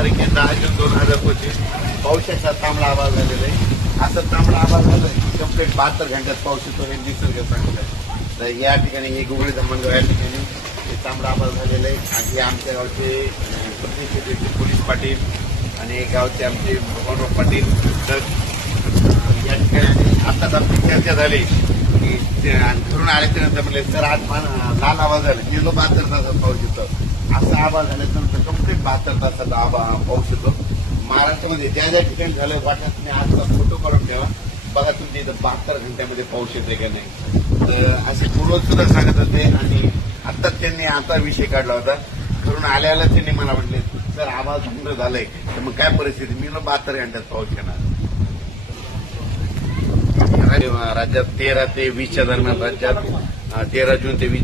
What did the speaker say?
तारीख आहे 10 जून 2025. पाऊस शकता तांबडा आवाज झालेला आहे. असं तांबडा आवाज झाला की कंप्लीट 72 घंट्यात पाऊस येतो हे निसर्ग सांगतात. तर या ठिकाणी हे गुगळी धमणगाव या ठिकाणी हे तांबडा आवाज झालेला आहे. आणि हे आमच्या गावचे प्रतिनिधी पोलीस पाटील आणि गावचे आमचे भगवानराव पाटील. तर या ठिकाणी आताच आमची चर्चा झाली की घरून आल्याच्या नंतर म्हणले सर आज लाल आवाज झाला गेलो 72 तासात पाऊस येतो. असा आवाज झाल्यानंतर कंप्लीट 72 तासाचा पाऊस येतो. महाराष्ट्रामध्ये ज्या ज्या ठिकाणी झालं वाटत तुम्ही आजचा फोटो काढून ठेवा. बघा तुमच्या इथं 72 घंट्यामध्ये पाऊस येते का नाही. तर असे पूर्वज सुद्धा सांगत होते. आणि आत्ताच त्यांनी आता विषय काढला होता. घरून आल्याला त्यांनी मला म्हटले सर आवाज थंड झालाय तर मग काय परिस्थिती. मी 72 घंट्यात पाऊस येणार. राज्यात 13 ते 20च्या दरम्यान राज्यात 13 जून ते 20